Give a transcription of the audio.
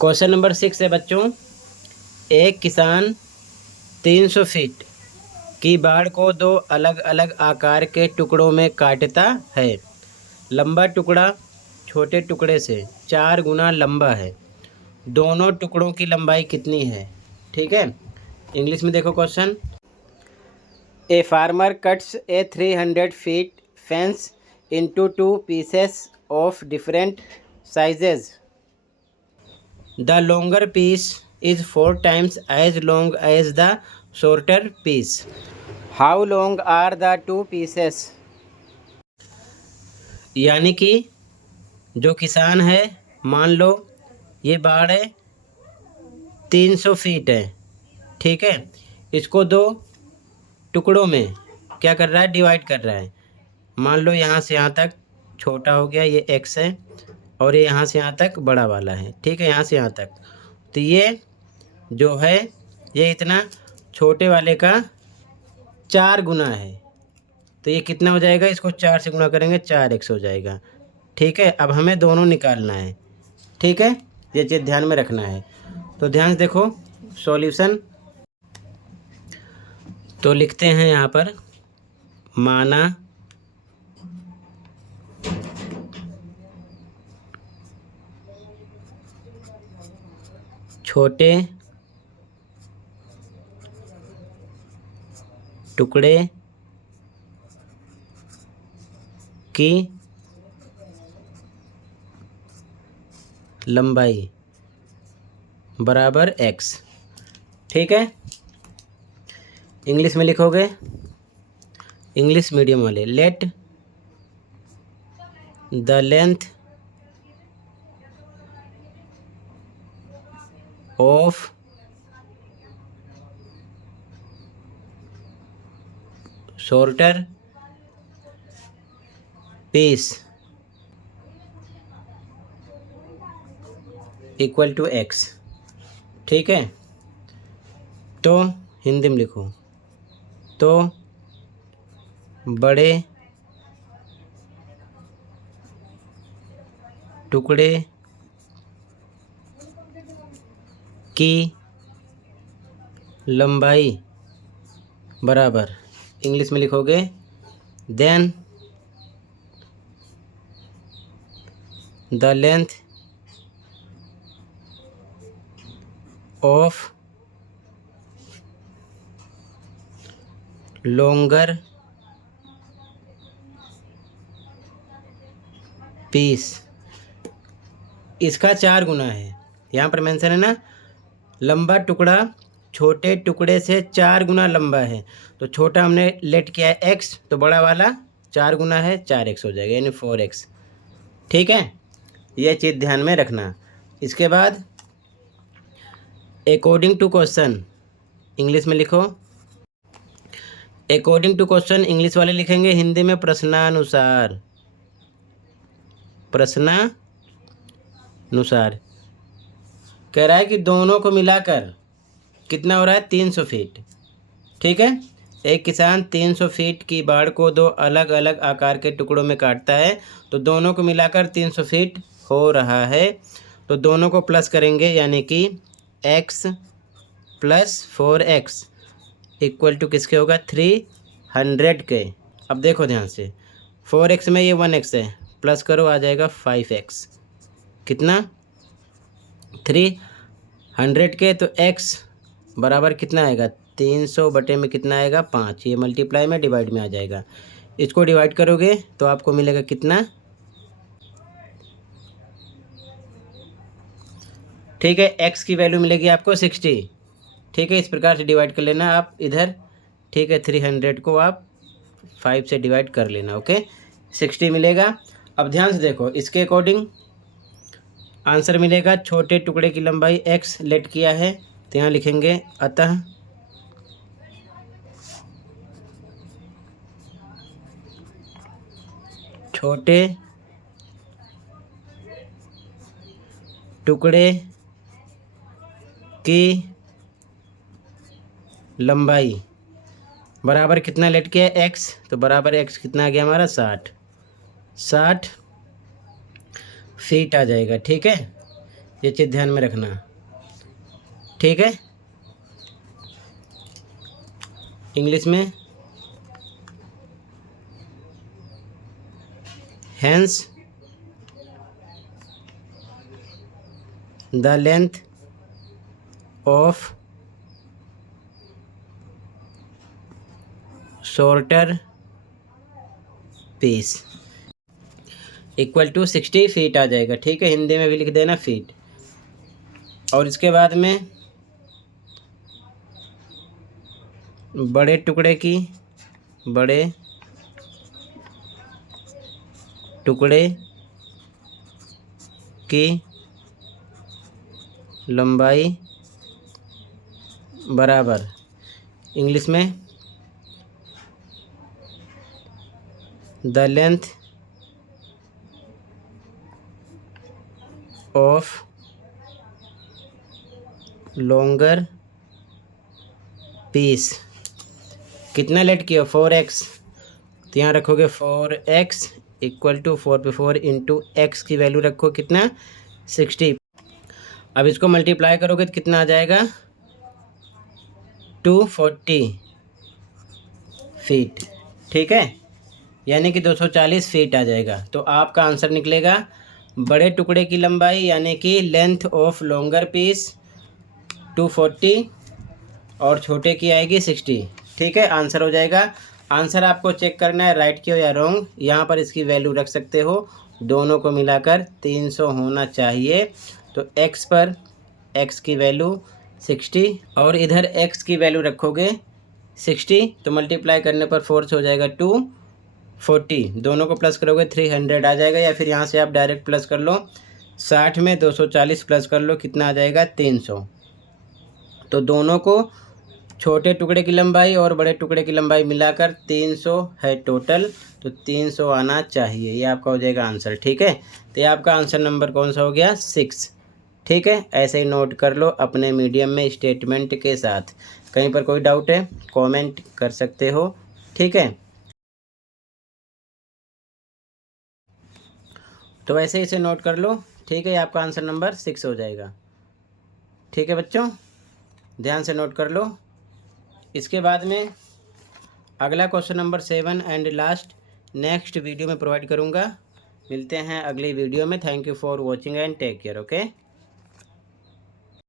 Question number 6 है बच्चों। एक किसान 300 फीट की बाड़ को दो अलग अलग आकार के टुकड़ों में काटता है। लंबा टुकड़ा छोटे टुकड़े से 4 गुना लंबा है। दोनों टुकड़ों की लंबाई कितनी है? ठीक है, इंग्लिश में देखो question. A farmer cuts A 300 feet fence into 2 pieces of different sizes. The longer piece is 4 times as long as the shorter piece. How long are the 2 pieces? यानी कि जो किसान है, मान लो ये बाड़ है 300 फीट है, ठीक है। इसको दो टुकड़ों में क्या कर रहा है? डिवाइड कर रहा है। मान लो यहाँ से यहाँ तक छोटा हो गया, ये x है, और ये यहाँ से यहाँ तक बड़ा वाला है, ठीक है, यहाँ से यहाँ तक। तो ये जो है ये इतना छोटे वाले का 4 गुना है। तो ये कितना हो जाएगा? इसको 4 से गुना करेंगे 4x हो जाएगा, ठीक है। अब हमें दोनों निकालना है, ठीक है, ये चीज़ ध्यान में रखना है। तो ध्यान से देखो सॉल्यूशन। तो लिखते हैं यहाँ पर, माना छोटे टुकड़े की लंबाई बराबर x, ठीक है। इंग्लिश में लिखोगे, इंग्लिश मीडियम वाले, let the length of shorter piece equal to x, ठीक है। तो हिंदी में लिखो, तो बड़े टुकड़े की लंबाई बराबर, इंग्लिश में लिखोगे, then the length of longer piece इसका 4 गुना है। यहाँ पर मेंशन है ना, लंबा टुकड़ा छोटे टुकड़े से 4 गुना लंबा है। तो छोटा हमने लेट किया है x, तो बड़ा वाला 4 गुना है, 4x हो जाएगा, यानी 4x, ठीक है। यह चीज़ ध्यान में रखना। इसके बाद अकॉर्डिंग टू क्वेश्चन, इंग्लिश में लिखो। अकॉर्डिंग टू क्वेश्चन इंग्लिश वाले लिखेंगे, हिंदी में प्रश्नानुसार, प्रश्नानुसार। कह रहा है कि दोनों को मिलाकर कितना हो रहा है? 300 फीट, ठीक है। एक किसान 300 फीट की बाड़ को दो अलग अलग आकार के टुकड़ों में काटता है, तो दोनों को मिलाकर 300 फीट हो रहा है। तो दोनों को प्लस करेंगे, यानी कि x plus 4x equal to किसके होगा? 300 के। अब देखो ध्यान से, 4x में ये 1x है, प्लस करो आ जाएगा 5x। कितना? 300 के। तो x बराबर कितना आएगा? 300 बटे में कितना आएगा? 5। ये मल्टीप्लाई में डिवाइड में आ जाएगा। इसको डिवाइड करोगे तो आपको मिलेगा कितना? ठीक है, x की वैल्यू मिलेगी आपको 60, ठीक है। इस प्रकार से डिवाइड कर लेना आप इधर, ठीक है। 300 को आप 5 से डिवाइड कर लेना, ओके, 60 मिलेगा। अब ध्यान से देखो, इसके अकॉर्डिंग आंसर मिलेगा। छोटे टुकड़े की लंबाई x लेट किया है, तो यहाँ लिखेंगे, अतः छोटे टुकड़े की लंबाई बराबर कितना लेट किया है? x, तो बराबर x कितना आ गया हमारा? 60 फीट आ जाएगा, ठीक है। ये चीज़ ध्यान में रखना, ठीक है। इंग्लिश में hence the length of shorter piece equal to 60 feet आ जाएगा, ठीक है। हिंदी में भी लिख देना फीट। और इसके बाद में बड़े टुकड़े की लंबाई बराबर, इंग्लिश में the length of longer piece कितना लेट किया 4x, तो यहाँ रखोगे 4x इक्वल टू 4 पे 4 इंटू एक्स की वैल्यू रखो कितना 60। अब इसको मल्टीप्लाई करोगे तो कितना आ जाएगा 240 फीट, ठीक है, यानी कि 240 फीट आ जाएगा। तो आपका आंसर निकलेगा बड़े टुकड़े की लंबाई यानी कि लेंथ ऑफ लॉन्गर पीस 240 और छोटे की आएगी 60, ठीक है। आंसर हो जाएगा। आंसर आपको चेक करना है राइट क्यों या रॉन्ग। यहाँ पर इसकी वैल्यू रख सकते हो, दोनों को मिलाकर 300 होना चाहिए। तो x पर x की वैल्यू 60 और इधर x की वैल्यू रखोगे 60, तो मल्टीप्लाई करने पर 4 से हो जाएगा 240, दोनों को प्लस करोगे 300 आ जाएगा, या फिर यहाँ से आप डायरेक्ट प्लस कर लो 60 में 240 प्लस कर लो कितना आ जाएगा 300। तो दोनों को छोटे टुकड़े की लंबाई और बड़े टुकड़े की लंबाई मिलाकर 300 है टोटल, तो 300 आना चाहिए। ये आपका हो जाएगा आंसर, ठीक है। तो ये आपका आंसर नंबर कौन सा हो गया 6, ठीक है। ऐसे ही नोट कर लो अपने मीडियम में स्टेटमेंट के साथ। कहीं पर कोई डाउट है कमेंट कर सकते हो, ठीक है। तो ऐसे ही इसे नोट कर लो, ठीक है। आपका आंसर नंबर 6 हो जाएगा, ठीक है बच्चों, ध्यान से नोट कर लो। इसके बाद में अगला question number 7 and last next video में प्रोवाइड करूँगा। मिलते हैं अगली वीडियो में। Thank you for watching and take care, okay.